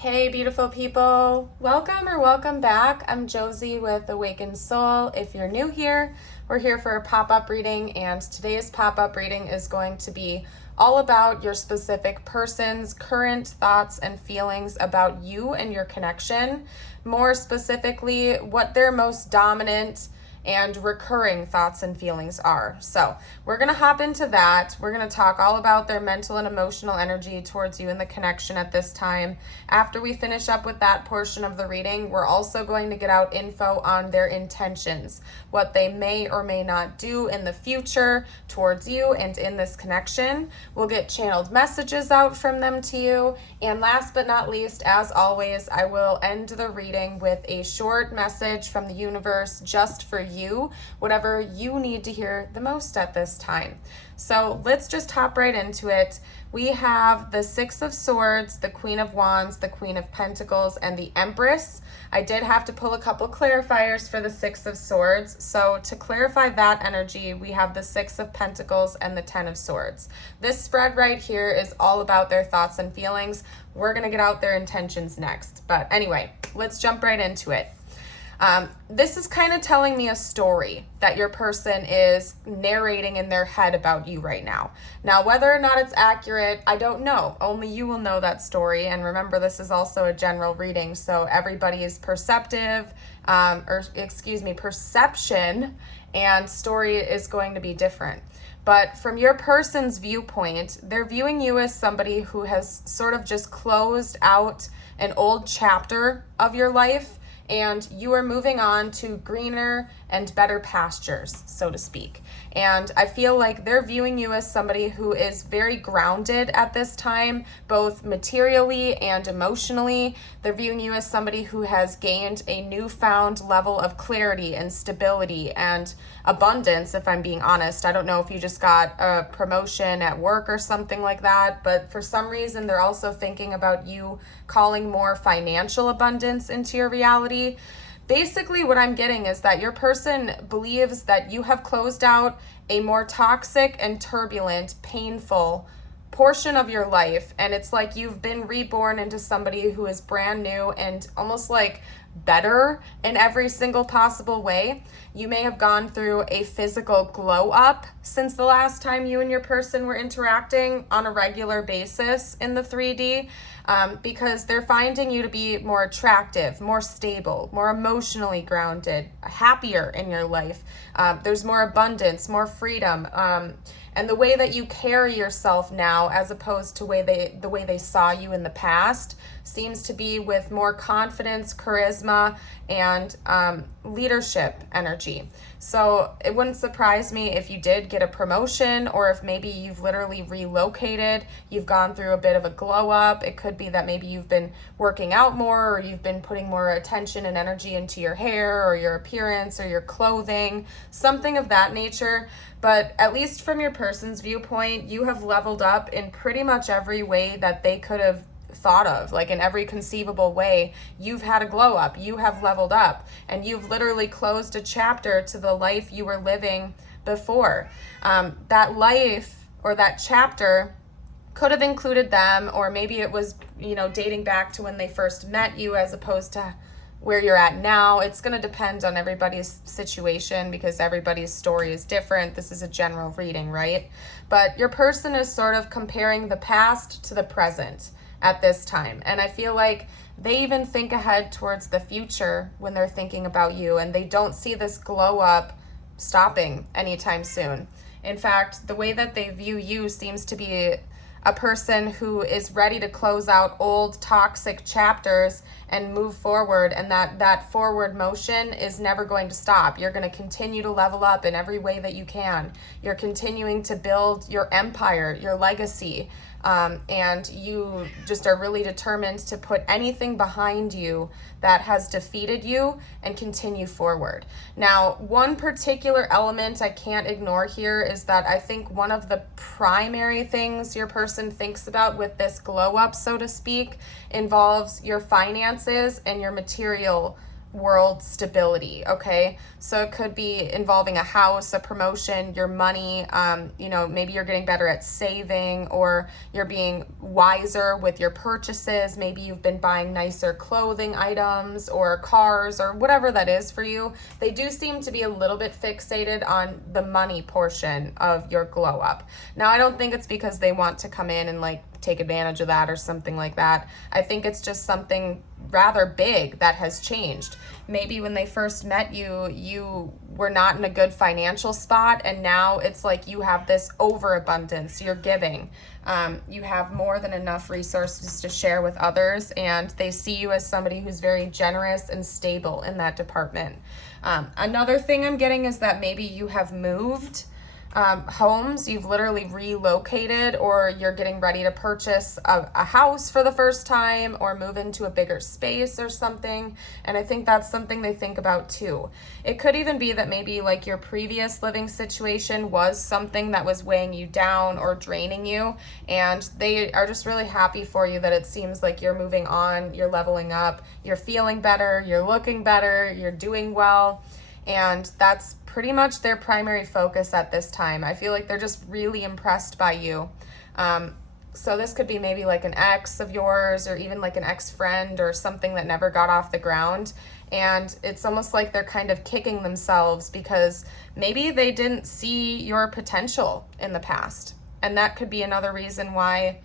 Hey, beautiful people. Welcome back. I'm Josie with Awakened Soul. If you're new here, we're here for a pop-up reading, and today's pop-up reading is going to be all about your specific person's current thoughts and feelings about you and your connection. More specifically, what their most dominant and recurring thoughts and feelings are. So we're going to hop into that. We're going to talk all about their mental and emotional energy towards you and the connection at this time. After we finish up with that portion of the reading, we're also going to get out info on their intentions, what they may or may not do in the future towards you and in this connection. We'll get channeled messages out from them to you. And last but not least, as always, I will end the reading with a short message from the universe just for you, whatever you need to hear the most at this time. So let's just hop right into it. We have the Six of Swords, the Queen of Wands, the Queen of Pentacles, and the Empress. I did have to pull a couple clarifiers for the Six of Swords. So to clarify that energy, we have the Six of Pentacles and the Ten of Swords. This spread right here is all about their thoughts and feelings. We're going to get out their intentions next. But anyway, let's jump right into it. This is kind of telling me a story that your person is narrating in their head about you right now. Now, whether or not it's accurate, I don't know. Only you will know that story. And remember, this is also a general reading, so everybody's perception and story is going to be different. But from your person's viewpoint, they're viewing you as somebody who has sort of just closed out an old chapter of your life, and you are moving on to greener and better pastures, so to speak. And I feel like they're viewing you as somebody who is very grounded at this time, both materially and emotionally. They're viewing you as somebody who has gained a newfound level of clarity and stability and abundance, if I'm being honest. I don't know if you just got a promotion at work or something like that, but for some reason, they're also thinking about you calling more financial abundance into your reality. Basically, what I'm getting is that your person believes that you have closed out a more toxic and turbulent, painful portion of your life, and it's like you've been reborn into somebody who is brand new and almost like better in every single possible way. You may have gone through a physical glow up since the last time you and your person were interacting on a regular basis in the 3D, because they're finding you to be more attractive, more stable, more emotionally grounded, happier in your life. There's more abundance, more freedom, and the way that you carry yourself now, as opposed to the way they saw you in the past, seems to be with more confidence, charisma, and leadership energy. So it wouldn't surprise me if you did get a promotion, or if maybe you've literally relocated, you've gone through a bit of a glow up. It could be that maybe you've been working out more, or you've been putting more attention and energy into your hair or your appearance or your clothing, something of that nature. But at least from your person's viewpoint, you have leveled up in pretty much every way that they could have thought of. Like in every conceivable way, you've had a glow up, you have leveled up, and you've literally closed a chapter to the life you were living before. That life or that chapter could have included them, or maybe it was, dating back to when they first met you as opposed to where you're at now. It's going to depend on everybody's situation because everybody's story is different. This is a general reading, right? But your person is sort of comparing the past to the present at this time. And I feel like they even think ahead towards the future when they're thinking about you, and they don't see this glow up stopping anytime soon. In fact, the way that they view you seems to be a person who is ready to close out old toxic chapters and move forward, and that forward motion is never going to stop. You're going to continue to level up in every way that you can. You're continuing to build your empire, your legacy, and you just are really determined to put anything behind you that has defeated you and continue forward. Now, one particular element I can't ignore here is that I think one of the primary things your person thinks about with this glow up, so to speak, involves your finances and your material world stability, okay? So it could be involving a house, a promotion, your money, you know, maybe you're getting better at saving, or you're being wiser with your purchases. Maybe you've been buying nicer clothing items or cars or whatever that is for you. They do seem to be a little bit fixated on the money portion of your glow up. Now, I don't think it's because they want to come in and like take advantage of that or something like that. I think it's just something rather big that has changed. Maybe when they first met you, you were not in a good financial spot, and now it's like you have this overabundance. You're giving. You have more than enough resources to share with others, and they see you as somebody who's very generous and stable in that department. Another thing I'm getting is that maybe you have moved homes, you've literally relocated, or you're getting ready to purchase a house for the first time, or move into a bigger space or something. And I think that's something they think about too. It could even be that maybe like your previous living situation was something that was weighing you down or draining you, and they are just really happy for you that it seems like you're moving on, you're leveling up, you're feeling better, you're looking better, you're doing well. And that's pretty much their primary focus at this time. I feel like they're just really impressed by you. So this could be maybe like an ex of yours, or even like an ex-friend or something that never got off the ground. And it's almost like they're kind of kicking themselves because maybe they didn't see your potential in the past. And that could be another reason why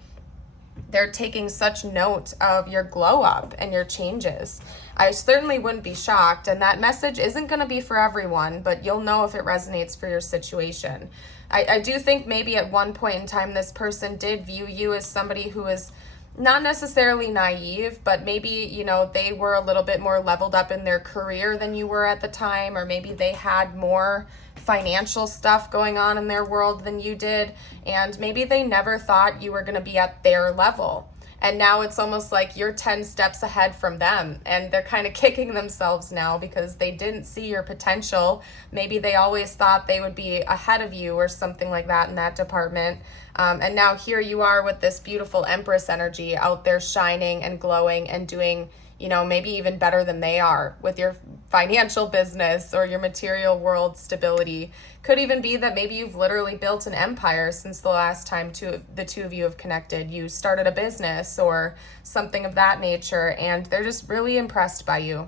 they're taking such note of your glow up and your changes. I certainly wouldn't be shocked, and that message isn't going to be for everyone, but you'll know if it resonates for your situation. I do think maybe at one point in time this person did view you as somebody who is not necessarily naive, but maybe, you know, they were a little bit more leveled up in their career than you were at the time, or maybe they had more financial stuff going on in their world than you did, and maybe they never thought you were going to be at their level. And now it's almost like you're 10 steps ahead from them, and they're kind of kicking themselves now because they didn't see your potential. Maybe they always thought they would be ahead of you or something like that in that department. And now here you are with this beautiful Empress energy out there shining and glowing and doing, you know, maybe even better than they are with your financial business or your material world stability. Could even be that maybe you've literally built an empire since the last time the two of you have connected. You started a business or something of that nature, and they're just really impressed by you.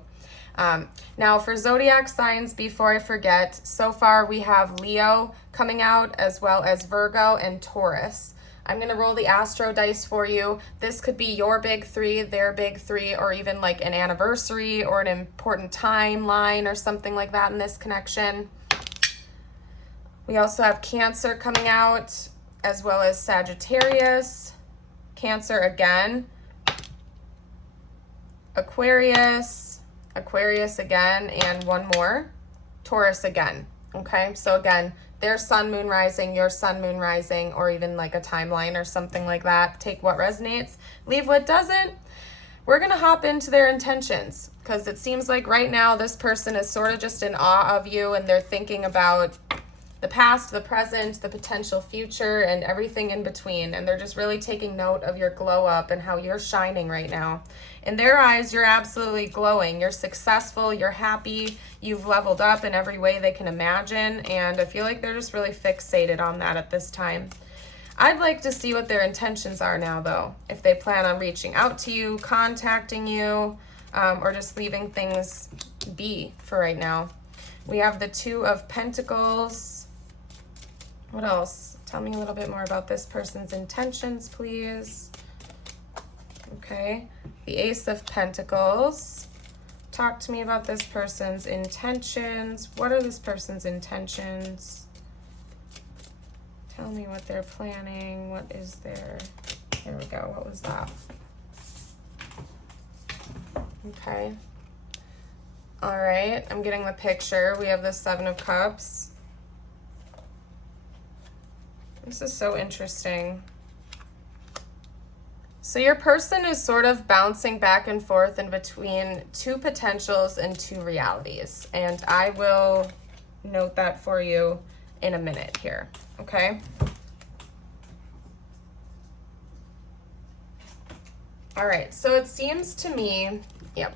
Now for zodiac signs, before I forget, so far we have Leo coming out, as well as Virgo and Taurus. I'm going to roll the astro dice for you. This could be your big three, their big three, or even like an anniversary or an important timeline or something like that in this connection. We also have Cancer coming out, as well as Sagittarius, Cancer again, Aquarius again, and one more, Taurus again. Okay, so again, their sun, moon, rising, your sun, moon, rising, or even like a timeline or something like that. Take what resonates, leave what doesn't. We're going to hop into their intentions, because it seems like right now this person is sort of just in awe of you, and they're thinking about the past, the present, the potential future, and everything in between. And they're just really taking note of your glow up and how you're shining right now. In their eyes, you're absolutely glowing. You're successful, you're happy, you've leveled up in every way they can imagine. And I feel like they're just really fixated on that at this time. I'd like to see what their intentions are now, though. If they plan on reaching out to you, contacting you, or just leaving things be for right now. We have the Two of Pentacles. What else? Tell me a little bit more about this person's intentions, please. Okay. The Ace of Pentacles. Talk to me about this person's intentions. What are this person's intentions? Tell me what they're planning. What is their... Here we go. What was that? Okay. All right. I'm getting the picture. We have the Seven of Cups. This is so interesting. So your person is sort of bouncing back and forth in between two potentials and two realities. And I will note that for you in a minute here, okay? All right, so it seems to me,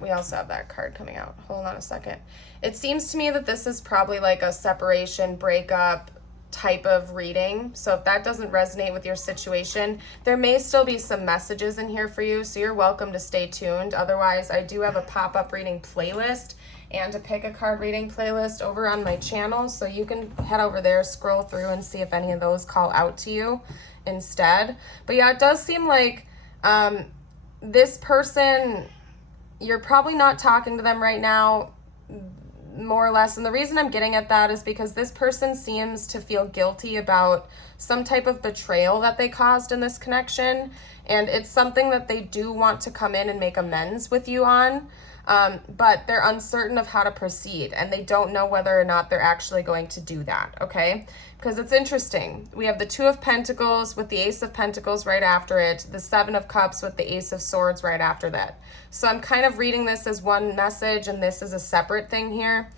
we also have that card coming out. Hold on a second. It seems to me that this is probably like a separation, breakup type of reading. So if that doesn't resonate with your situation, there may still be some messages in here for you, so you're welcome to stay tuned. Otherwise, I do have a pop-up reading playlist and a pick a card reading playlist over on my channel, so you can head over there, scroll through, and see if any of those call out to you instead. But yeah, it does seem like this person, you're probably not talking to them right now, more or less. And the reason I'm getting at that is because this person seems to feel guilty about some type of betrayal that they caused in this connection. And it's something that they do want to come in and make amends with you on. But they're uncertain of how to proceed, and they don't know whether or not they're actually going to do that, okay? Because it's interesting. We have the Two of Pentacles with the Ace of Pentacles right after it, the Seven of Cups with the Ace of Swords right after that. So I'm kind of reading this as one message, and this is a separate thing here.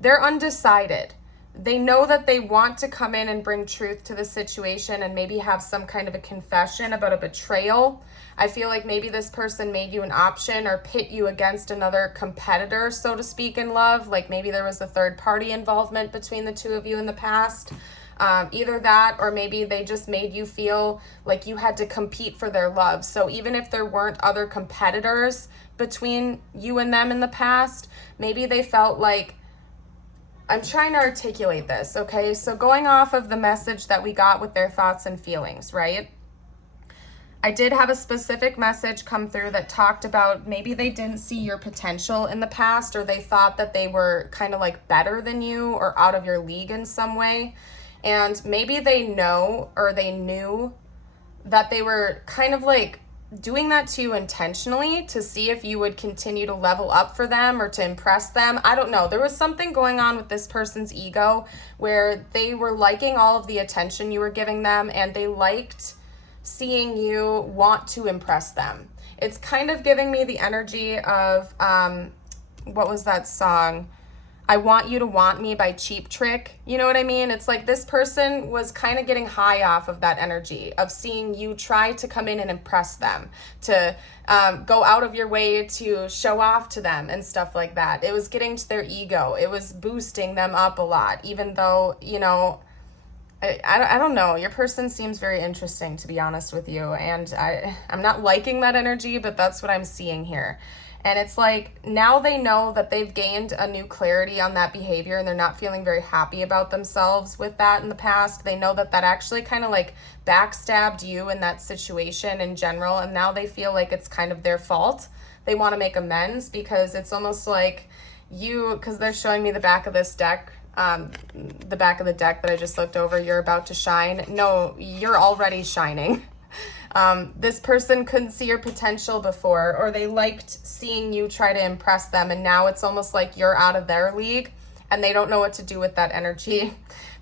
They're undecided. They know that they want to come in and bring truth to the situation and maybe have some kind of a confession about a betrayal. I feel like maybe this person made you an option or pit you against another competitor, so to speak, in love. Like maybe there was a third party involvement between the two of you in the past. Either that, or maybe they just made you feel like you had to compete for their love. So even if there weren't other competitors between you and them in the past, maybe they felt like, I'm trying to articulate this, okay? So going off of the message that we got with their thoughts and feelings, right? I did have a specific message come through that talked about maybe they didn't see your potential in the past, or they thought that they were kind of like better than you or out of your league in some way. And maybe they know, or they knew that they were kind of like doing that to you intentionally to see if you would continue to level up for them or to impress them. I don't know. There was something going on with this person's ego where they were liking all of the attention you were giving them, and they liked seeing you want to impress them. It's kind of giving me the energy of, what was that song? I Want You to Want Me by Cheap Trick. You know what I mean? It's like this person was kind of getting high off of that energy of seeing you try to come in and impress them, to go out of your way to show off to them and stuff like that. It was getting to their ego. It was boosting them up a lot, even though, you know, I don't know. Your person seems very interesting, to be honest with you. And I'm not liking that energy, but that's what I'm seeing here. And it's like now they know that they've gained a new clarity on that behavior, and they're not feeling very happy about themselves with that in the past. They know that that actually kind of like backstabbed you in that situation in general. And now they feel like it's kind of their fault. They want to make amends because it's almost like because they're showing me the back of this deck, the back of the deck that I just looked over, you're about to shine. No, you're already shining. This person couldn't see your potential before, or they liked seeing you try to impress them, and now it's almost like you're out of their league and they don't know what to do with that energy,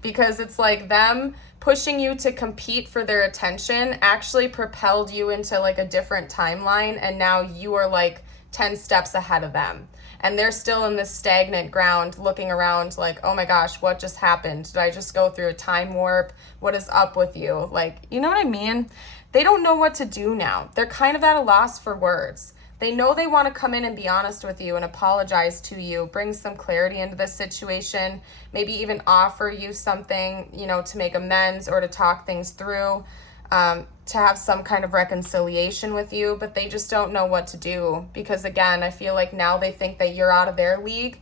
because it's like them pushing you to compete for their attention actually propelled you into like a different timeline, and now you are like 10 steps ahead of them. And they're still in this stagnant ground looking around like, oh my gosh, what just happened? Did I just go through a time warp? What is up with you? Like, you know what I mean? They don't know what to do now. They're kind of at a loss for words. They know they want to come in and be honest with you and apologize to you, bring some clarity into this situation, maybe even offer you something, you know, to make amends or to talk things through, to have some kind of reconciliation with you, but they just don't know what to do because, again, I feel like now they think that you're out of their league,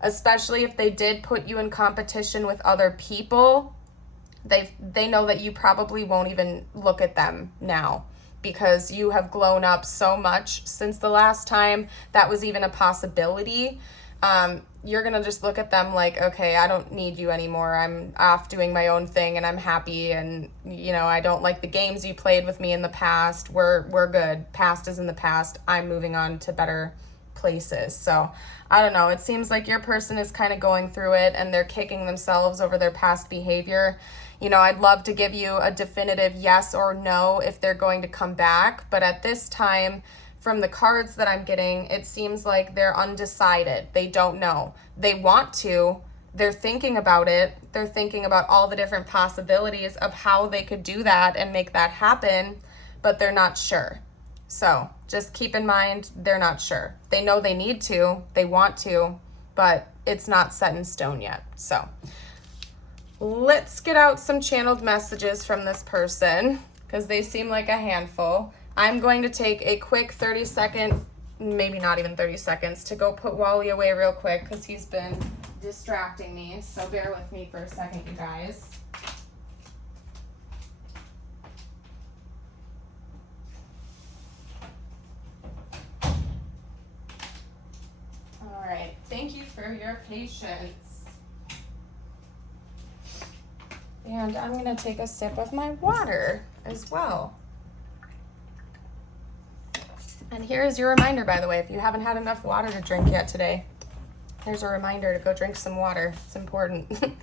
especially if they did put you in competition with other people. They know that you probably won't even look at them now because you have grown up so much since the last time that was even a possibility. You're going to just look at them like, okay, I don't need you anymore. I'm off doing my own thing and I'm happy. And, you know, I don't like the games you played with me in the past. We're good. Past is in the past. I'm moving on to better places. So I don't know. It seems like your person is kind of going through it and they're kicking themselves over their past behavior. You know, I'd love to give you a definitive yes or no if they're going to come back. But at this time, from the cards that I'm getting, it seems like they're undecided. They don't know. They want to. They're thinking about it. They're thinking about all the different possibilities of how they could do that and make that happen, but they're not sure. So just keep in mind, they're not sure. They know they need to, they want to, but it's not set in stone yet. So let's get out some channeled messages from this person because they seem like a handful. I'm going to take a quick 30-second, maybe not even 30 seconds, to go put Wally away real quick because he's been distracting me. So bear with me for a second, you guys. All right, thank you for your patience. And I'm gonna take a sip of my water as well. And here's your reminder, by the way, if you haven't had enough water to drink yet today, there's a reminder to go drink some water. It's important.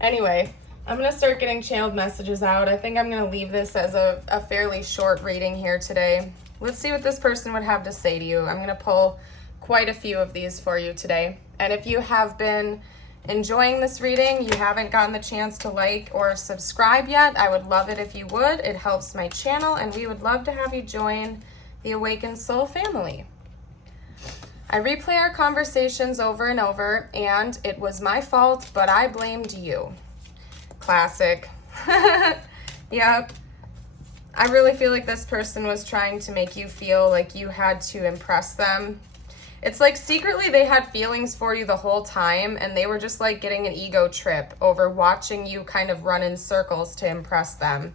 Anyway, I'm gonna start getting channeled messages out. I think I'm gonna leave this as a fairly short reading here today. Let's see what this person would have to say to you. I'm gonna pull quite a few of these for you today. And if you have been enjoying this reading, you haven't gotten the chance to like or subscribe yet, I would love it if you would. It helps my channel, and we would love to have you join the Awakened Soul family. I replay our conversations over and over, and it was my fault, but I blamed you. Classic. Yep. I really feel like this person was trying to make you feel like you had to impress them. It's like secretly they had feelings for you the whole time, and they were just like getting an ego trip over watching you kind of run in circles to impress them.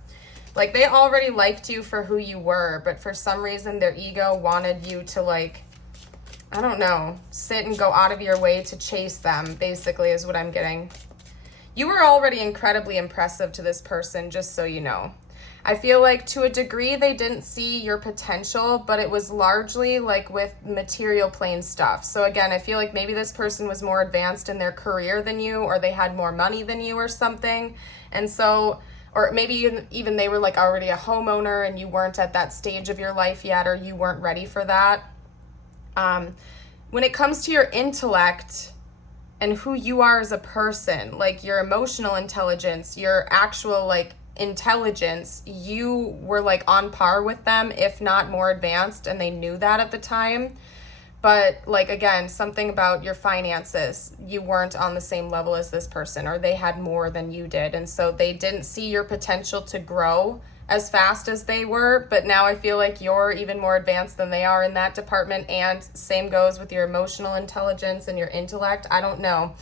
Like they already liked you for who you were, but for some reason their ego wanted you to, like, I don't know, sit and go out of your way to chase them, basically is what I'm getting. You were already incredibly impressive to this person, just so you know. I feel like to a degree they didn't see your potential, but it was largely like with material plane stuff. So again, I feel like maybe this person was more advanced in their career than you, or they had more money than you or something. And so, or maybe even they were like already a homeowner and you weren't at that stage of your life yet, or you weren't ready for that. When it comes to your intellect and who you are as a person, like your emotional intelligence, your actual like intelligence, you were like on par with them, if not more advanced, and they knew that at the time. But like, again, something about your finances, you weren't on the same level as this person, or they had more than you did, and so they didn't see your potential to grow as fast as they were. But now I feel like you're even more advanced than they are in that department, and same goes with your emotional intelligence and your intellect. I don't know.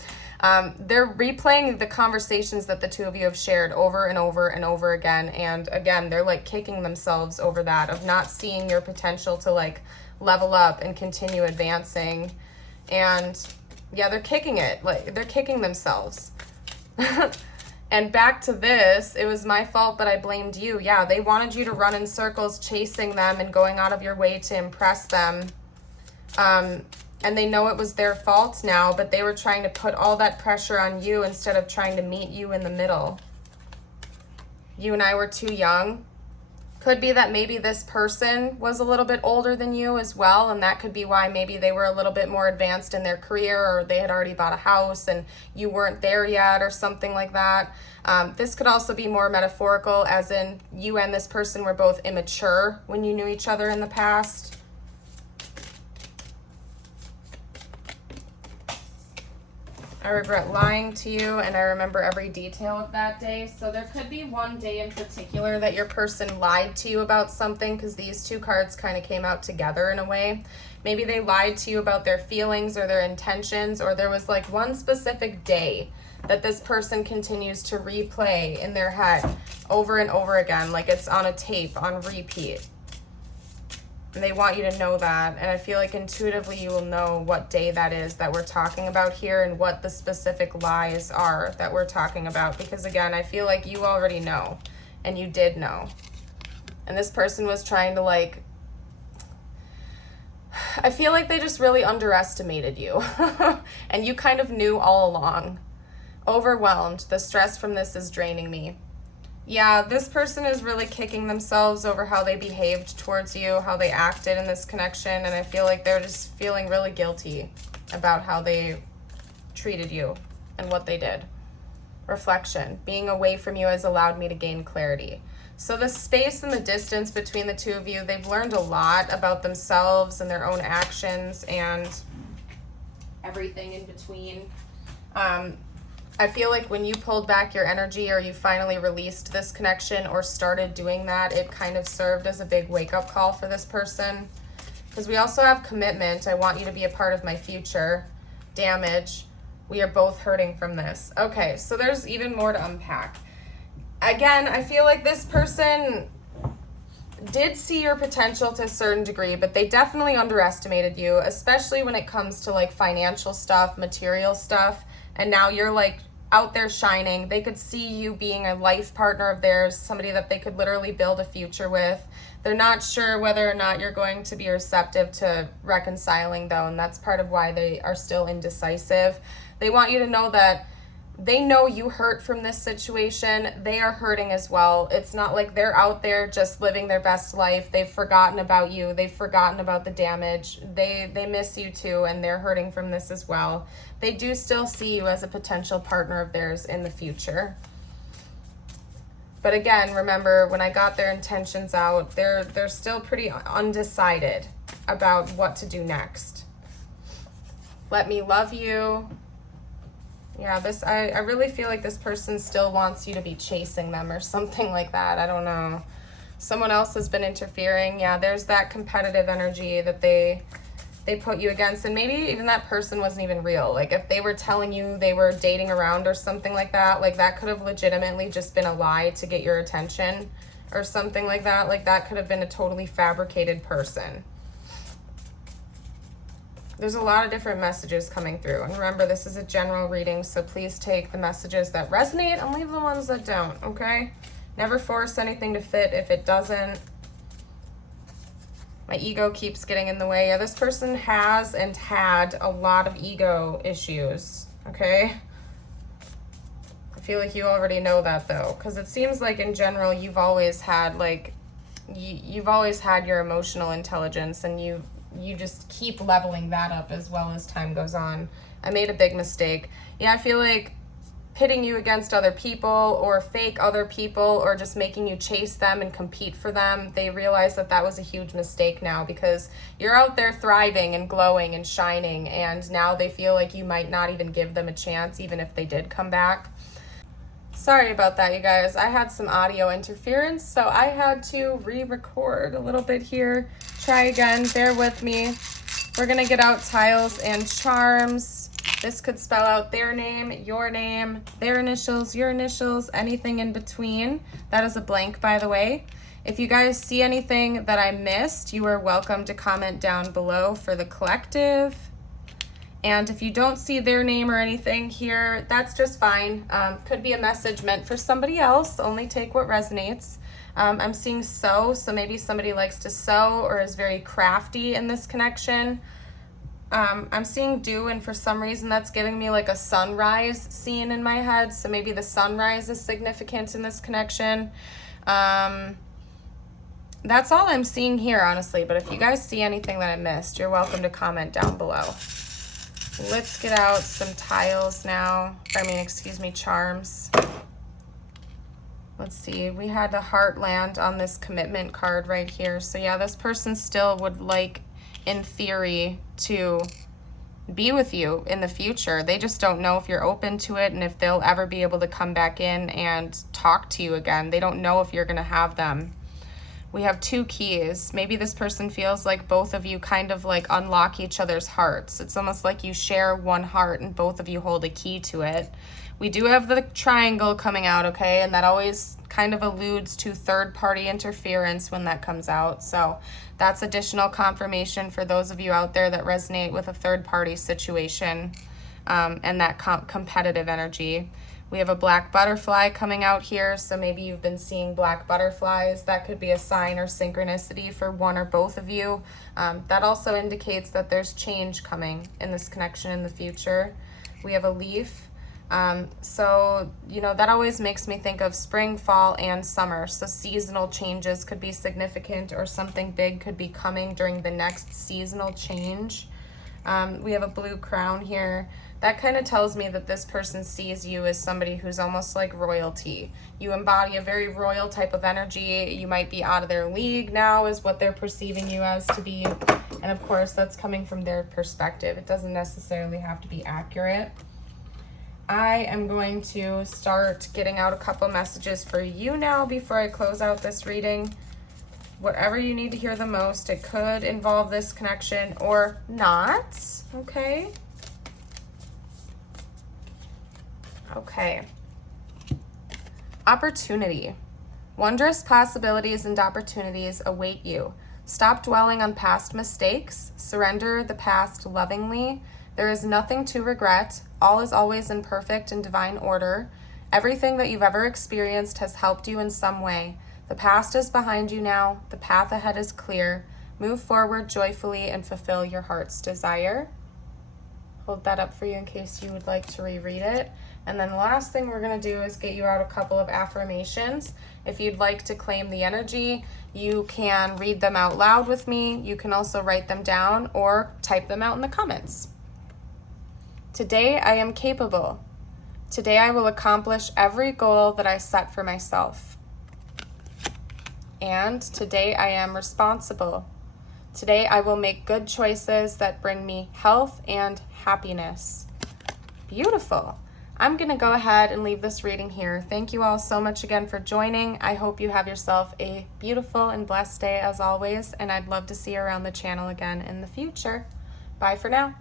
They're replaying the conversations that the two of you have shared over and over and over again. And again, they're like kicking themselves over that, of not seeing your potential to like level up and continue advancing. And yeah, they're kicking it. Like they're kicking themselves. And back to this, it was my fault, but I blamed you. Yeah, they wanted you to run in circles chasing them and going out of your way to impress them. And they know it was their fault now, but they were trying to put all that pressure on you instead of trying to meet you in the middle. You and I were too young. Could be that maybe this person was a little bit older than you as well, and that could be why maybe they were a little bit more advanced in their career, or they had already bought a house and you weren't there yet, or something like that. This could also be more metaphorical, as in you and this person were both immature when you knew each other in the past. I regret lying to you, and I remember every detail of that day. So there could be one day in particular that your person lied to you about something, because these two cards kind of came out together in a way. Maybe they lied to you about their feelings or their intentions, or there was like one specific day that this person continues to replay in their head over and over again, like it's on a tape, on repeat. And they want you to know that. And I feel like intuitively you will know what day that is that we're talking about here, and what the specific lies are that we're talking about. Because again, I feel like you already know, and you did know. And this person was trying to like, I feel like they just really underestimated you. And you kind of knew all along. Overwhelmed. The stress from this is draining me. Yeah, this person is really kicking themselves over how they behaved towards you, how they acted in this connection, and I feel like they're just feeling really guilty about how they treated you and what they did. Reflection. Being away from you has allowed me to gain clarity. So the space and the distance between the two of you, they've learned a lot about themselves and their own actions and everything in between. I feel like when you pulled back your energy or you finally released this connection or started doing that, it kind of served as a big wake-up call for this person. Because we also have commitment. I want you to be a part of my future. Damage. We are both hurting from this. Okay, so there's even more to unpack. Again, I feel like this person did see your potential to a certain degree, but they definitely underestimated you, especially when it comes to like financial stuff, material stuff. And now you're like out there shining. They could see you being a life partner of theirs, somebody that they could literally build a future with. They're not sure whether or not you're going to be receptive to reconciling though, and that's part of why they are still indecisive. They want you to know that they know you hurt from this situation. They are hurting as well. It's not like they're out there just living their best life. They've forgotten about you. They've forgotten about the damage. They miss you too, and they're hurting from this as well. They do still see you as a potential partner of theirs in the future. But again, remember, when I got their intentions out, they're still pretty undecided about what to do next. Let me love you. Yeah, I really feel like this person still wants you to be chasing them or something like that. I don't know. Someone else has been interfering. Yeah, there's that competitive energy that they put you against. And maybe even that person wasn't even real. Like if they were telling you they were dating around or something like that could have legitimately just been a lie to get your attention or something like that. Like that could have been a totally fabricated person. There's a lot of different messages coming through. And remember, this is a general reading, so please take the messages that resonate and leave the ones that don't, okay? Never force anything to fit if it doesn't. My ego keeps getting in the way. Yeah, this person has and had a lot of ego issues, okay? I feel like you already know that, though, because it seems like in general you've always had, like, you've always had your emotional intelligence, and you just keep leveling that up as well as time goes on. I made a big mistake. Yeah, I feel like pitting you against other people or fake other people or just making you chase them and compete for them, they realize that was a huge mistake now because you're out there thriving and glowing and shining, and now they feel like you might not even give them a chance even if they did come back. Sorry about that, you guys. I had some audio interference, so I had to re-record a little bit here. Try again, bear with me. We're gonna get out tiles and charms. This could spell out their name, your name, their initials, your initials, anything in between. That is a blank, by the way. If you guys see anything that I missed, you are welcome to comment down below for the collective. And if you don't see their name or anything here, that's just fine. Could be a message meant for somebody else. Only take what resonates. I'm seeing sew, so maybe somebody likes to sew or is very crafty in this connection. I'm seeing do, and for some reason that's giving me like a sunrise scene in my head, so maybe the sunrise is significant in this connection. That's all I'm seeing here, honestly, but if you guys see anything that I missed, you're welcome to comment down below. Let's get out some tiles now. Charms. Let's see, we had the Heartland on this commitment card right here. So yeah, this person still would like, in theory, to be with you in the future. They just don't know if you're open to it and if they'll ever be able to come back in and talk to you again. They don't know if you're gonna have them. We have two keys. Maybe this person feels like both of you kind of like unlock each other's hearts. It's almost like you share one heart and both of you hold a key to it. We do have the triangle coming out, okay? And that always kind of alludes to third-party interference when that comes out. So that's additional confirmation for those of you out there that resonate with a third-party situation and that competitive energy. We have a black butterfly coming out here, so maybe you've been seeing black butterflies. That could be a sign or synchronicity for one or both of you. That also indicates that there's change coming in this connection in the future. We have a leaf. So, you know, that always makes me think of spring, fall, and summer. So seasonal changes could be significant, or something big could be coming during the next seasonal change. We have a blue crown here. That kind of tells me that this person sees you as somebody who's almost like royalty. You embody a very royal type of energy. You might be out of their league now is what they're perceiving you as to be. And of course, that's coming from their perspective. It doesn't necessarily have to be accurate. I am going to start getting out a couple messages for you now before I close out this reading. Whatever you need to hear the most, it could involve this connection or not, okay? Okay. Opportunity. Wondrous possibilities and opportunities await you. Stop dwelling on past mistakes. Surrender the past lovingly. There is nothing to regret. All is always in perfect and divine order. Everything that you've ever experienced has helped you in some way. The past is behind you now. The path ahead is clear. Move forward joyfully and fulfill your heart's desire. Hold that up for you in case you would like to reread it. And then the last thing we're going to do is get you out a couple of affirmations. If you'd like to claim the energy, you can read them out loud with me. You can also write them down or type them out in the comments. Today I am capable. Today I will accomplish every goal that I set for myself. And today I am responsible. Today I will make good choices that bring me health and happiness. Beautiful. I'm going to go ahead and leave this reading here. Thank you all so much again for joining. I hope you have yourself a beautiful and blessed day as always, and I'd love to see you around the channel again in the future. Bye for now.